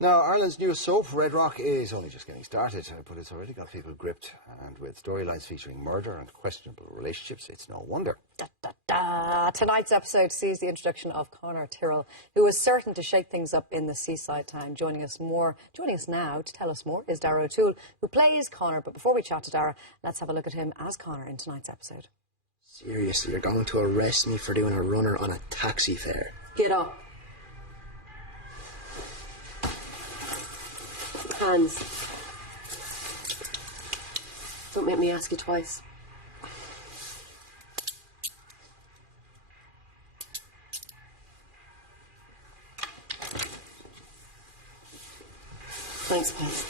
Now, Ireland's newest soap, Red Rock, is only just getting started, but it's already got people gripped. And with storylines featuring murder and questionable relationships, it's no wonder. Da, da, da. Tonight's episode sees the introduction of Conor Tyrell, who is certain to shake things up in the seaside town. Joining us now to tell us more is Darragh O'Toole, who plays Conor. But before we chat to Darragh, let's have a look at him as Conor in tonight's episode. Seriously, you're going to arrest me for doing a runner on a taxi fare? Get up. Hands. Don't make me ask you twice. Thanks, please.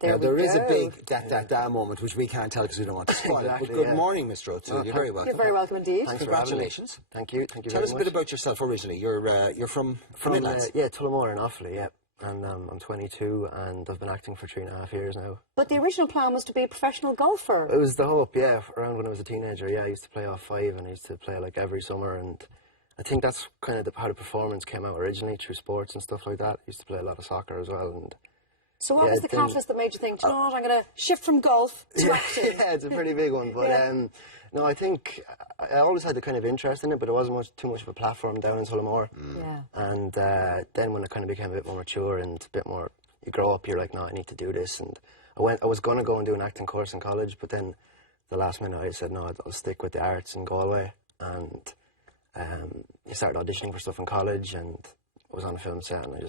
There is a big that moment which we can't tell because we don't want to spoil Exactly, it. But good morning, Mr. O'Toole. You're very welcome. You're very welcome indeed. Thanks Congratulations. Thank you. Thank you Tell very us a much. bit about yourself originally. You're from Midlands. Yeah, Tullamore in Offaly, yeah. And I'm 22 and I've been acting for 3.5 years now. But the original plan was to be a professional golfer. It was the hope, yeah. Around when I was a teenager, yeah, I used to play off 5 and I used to play like every summer, and I think that's kind of how the performance came out originally, through sports and stuff like that. I used to play a lot of soccer as well. And so what was the catalyst that made you think, you know what, I'm going to shift from golf to acting? Yeah, it's a pretty big one. But no, I think I always had the kind of interest in it, but it wasn't too much of a platform down in Tullamore. Yeah. And then when it kind of became a bit more mature and a bit more, you grow up, you're like, no, I need to do this. And I was going to go and do an acting course in college, but then the last minute I said, no, I'll stick with the arts in Galway. And I started auditioning for stuff in college, and I was on a film set, and I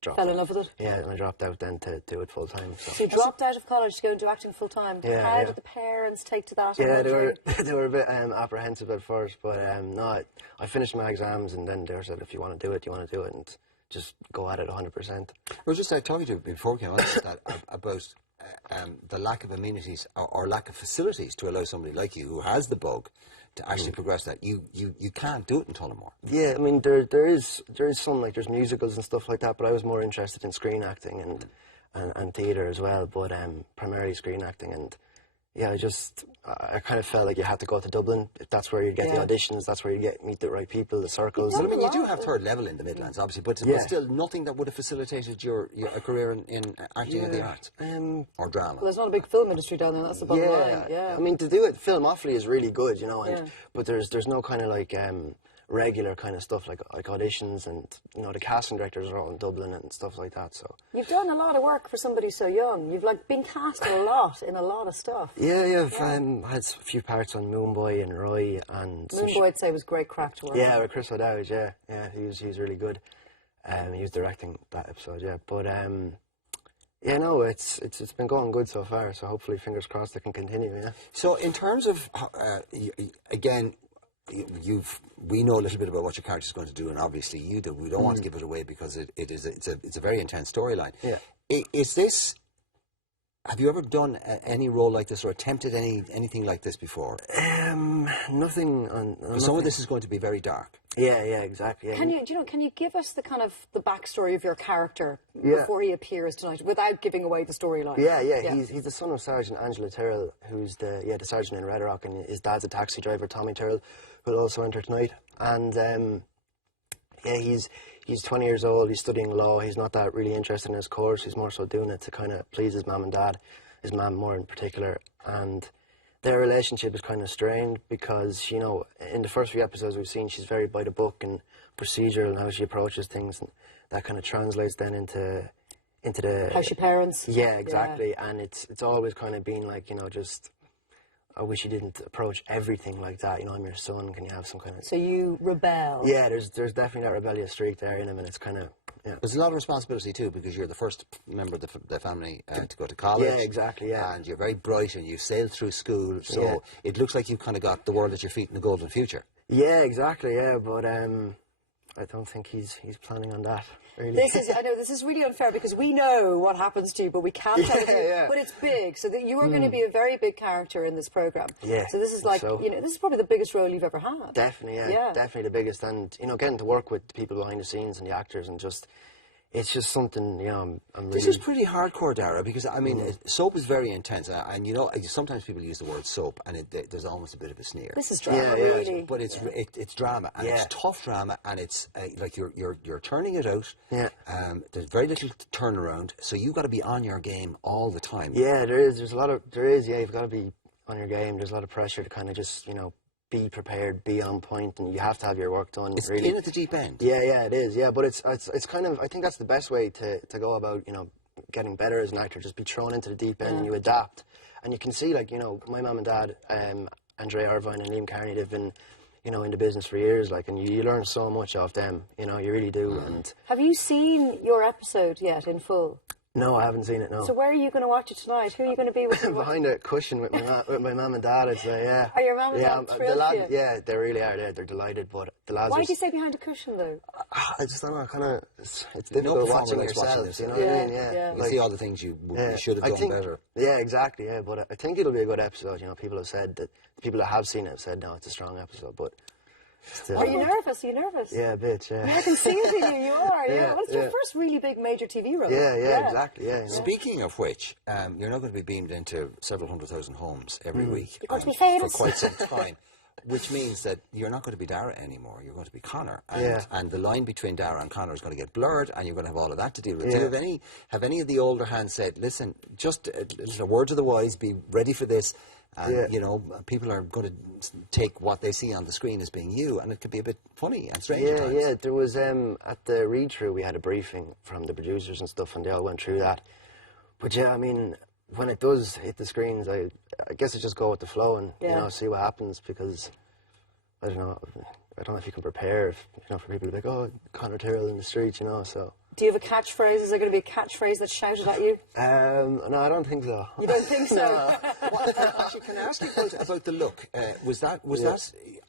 dropped. Fell in love with it? Yeah, and I dropped out then to do it full time. So you dropped out of college to go and do acting full time. Yeah, How did the parents take to that? Yeah, they were a bit apprehensive at first, but no, I finished my exams, and then they said, if you want to do it, you want to do it, and just go at it 100%. I was just talking to you before we came on about the lack of amenities or lack of facilities to allow somebody like you who has the bug to actually progress that. You can't do it in Tullamore. Yeah, I mean there is some, like there's musicals and stuff like that, but I was more interested in screen acting and theatre as well, but primarily screen acting. And yeah, I kind of felt like you had to go to Dublin. If that's where you get the auditions, that's where you meet the right people, the circles. Well, I mean, you do have third level in the Midlands, obviously, but still nothing that would have facilitated your career in acting or the arts or drama. Well, there's not a big film industry down there, that's the bottom line. Yeah, I mean, to do it, Film Offaly is really good, you know, but there's no kind of like regular kind of stuff like auditions, and you know the casting directors are all in Dublin and stuff like that. So you've done a lot of work for somebody so young. You've like been cast a lot in a lot of stuff. Yeah, I've had a few parts on Moonboy and Roy, and Moonboy I'd say was great crack to work. Yeah, with Chris O'Dowd. Yeah, he was really good. He was directing that episode. Yeah, but yeah, no, it's been going good so far. So hopefully, fingers crossed, it can continue. Yeah. So in terms of again. We know a little bit about what your character is going to do, and obviously you do. We don't want to give it away because it's a very intense storyline. Yeah. Is this? Have you ever done any role like this or attempted anything like this before? Nothing. Some of this is going to be very dark. Yeah, exactly. Yeah. Can you give us the kind of the backstory of your character before he appears tonight, without giving away the storyline? Yeah. He's the son of Sergeant Angela Tyrell, who's the sergeant in Red Rock, and his dad's a taxi driver, Tommy Tyrell, who'll also enter tonight. And he's 20 years old. He's studying law. He's not that really interested in his course. He's more so doing it to kind of please his mum and dad, his mum more in particular. And their relationship is kind of strained because, you know, in the first few episodes we've seen, she's very by the book and procedural and how she approaches things, and that kind of translates then into the how she parents. Yeah, exactly. Yeah. And it's always kind of been like, you know, just I wish you didn't approach everything like that. You know, I'm your son. Can you have some kind of? So you rebel. Yeah, there's definitely that rebellious streak there in him, and it's kind of. Yeah. There's a lot of responsibility too, because you're the first member of the family to go to college. Yeah, exactly. Yeah, and you're very bright, and you've sailed through school, so it looks like you've kind of got the world at your feet in the golden future. Yeah, exactly. Yeah, but I don't think he's planning on that. Really. I know this is really unfair because we know what happens to you, but we can't tell you. But it's big, so that you are going to be a very big character in this program. Yeah. So this is like this is probably the biggest role you've ever had. Definitely, yeah. Definitely the biggest, and you know, getting to work with the people behind the scenes and the actors, and just it's just something, you know, I'm really... This is pretty hardcore, Darragh, because, I mean, soap is very intense, and, you know, sometimes people use the word soap, and there's almost a bit of a sneer. This is drama, really. But it's drama, and it's tough drama, and it's, like, you're turning it out. Yeah. There's very little turnaround, so you've got to be on your game all the time. Yeah, you've got to be on your game. There's a lot of pressure to kind of just, you know, be prepared, be on point, and you have to have your work done. It's really in at the deep end. Yeah, it is. Yeah, but it's kind of, I think that's the best way to go about, you know, getting better as an actor. Just be thrown into the deep end and you adapt. And you can see, like, you know, my mum and dad, Andrea Irvine and Liam Carney, they've been, you know, in the business for years, like, and you learn so much off them. You know, you really do. And have you seen your episode yet in full? no, I haven't seen it, no. So where are you going to watch it tonight? Who are you going to be with? Behind a cushion with my mum and dad, I'd say, yeah. Are your mum and dad thrilled for you? Yeah, they really are. They're delighted, but the lads Why do you say behind a cushion, though? I just don't know, kind of, it's difficult watching yourself, you know what I mean? Yeah. You see all the things you should have done better. Yeah, exactly, yeah, but I think it'll be a good episode, you know. People have said that, people that have seen it have said, no, it's a strong episode, but... Still. Are you nervous? Are you nervous? Yeah, a bit, yeah. I can see it in you, you are, yeah. Well, it's your first really big major TV role. Yeah, exactly, yeah. Speaking of which, you're now going to be beamed into several 100,000 homes every week. You're going to be famous. For quite some time. Which means that you're not going to be Darragh anymore, you're going to be Conor. And the line between Darragh and Conor is going to get blurred, and you're going to have all of that to deal with. Do you have any of the older hands said, listen, just a word to the wise, be ready for this, and you know, people are going to take what they see on the screen as being you, and it could be a bit funny and strange at times. Yeah, there was, at the read-through, we had a briefing from the producers and stuff, and they all went through that. But yeah, I mean, when it does hit the screens, I guess I just go with the flow and, you know, see what happens, because, I don't know if you can prepare, you know, for people to be like, oh, Conor Tyrell in the street, you know, so... Do you have a catchphrase? Is there going to be a catchphrase that's shouted at you? No, I don't think so. You don't think so? Well, actually, can I ask you about the look? Was that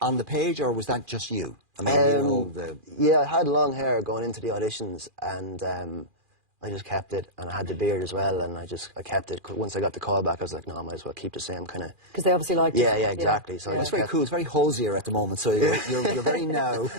on the page, or was that just you? I mean, you know, yeah, I had long hair going into the auditions, and I just kept it, and I had the beard as well, and I kept it. Once I got the call back, I was like, no, I might as well keep the same kind of... Because they obviously liked it. Yeah, exactly. So it's very cool. It's very hosier at the moment, so you're very now.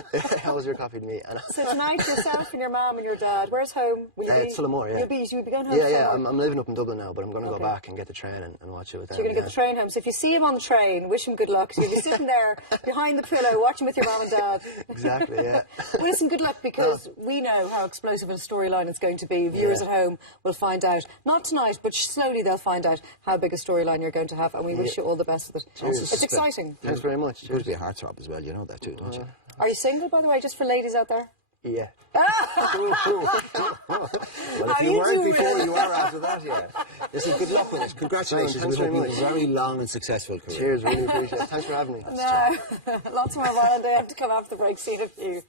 Hosier copied me. So tonight, yourself and your mum and your dad, where's home? It's Tullamore, yeah. You'll be going home? Yeah, I'm living up in Dublin now, but I'm going to go back and get the train and watch it with them. So you're going to get the train home. So if you see him on the train, wish him good luck, because you'll be sitting there behind the pillow watching with your mum and dad. Exactly, yeah. Well, listen, good luck, because we know how explosive a storyline it's going to be. Viewers at home will find out, not tonight, but slowly they'll find out how big a storyline you're going to have, and we wish you all the best with it. Cheers. It's exciting. Thanks very much. It's going to be a heartthrob as well, you know that too, don't you? Are you single, by the way, just for ladies out there? Yeah. Well, if you weren't before, you are after that, yeah. Listen, good luck with it. Congratulations. We hope you have a very long and successful career. Cheers, really appreciate it. Thanks for having me. No, lots more Ireland. I have to come after the break. See you.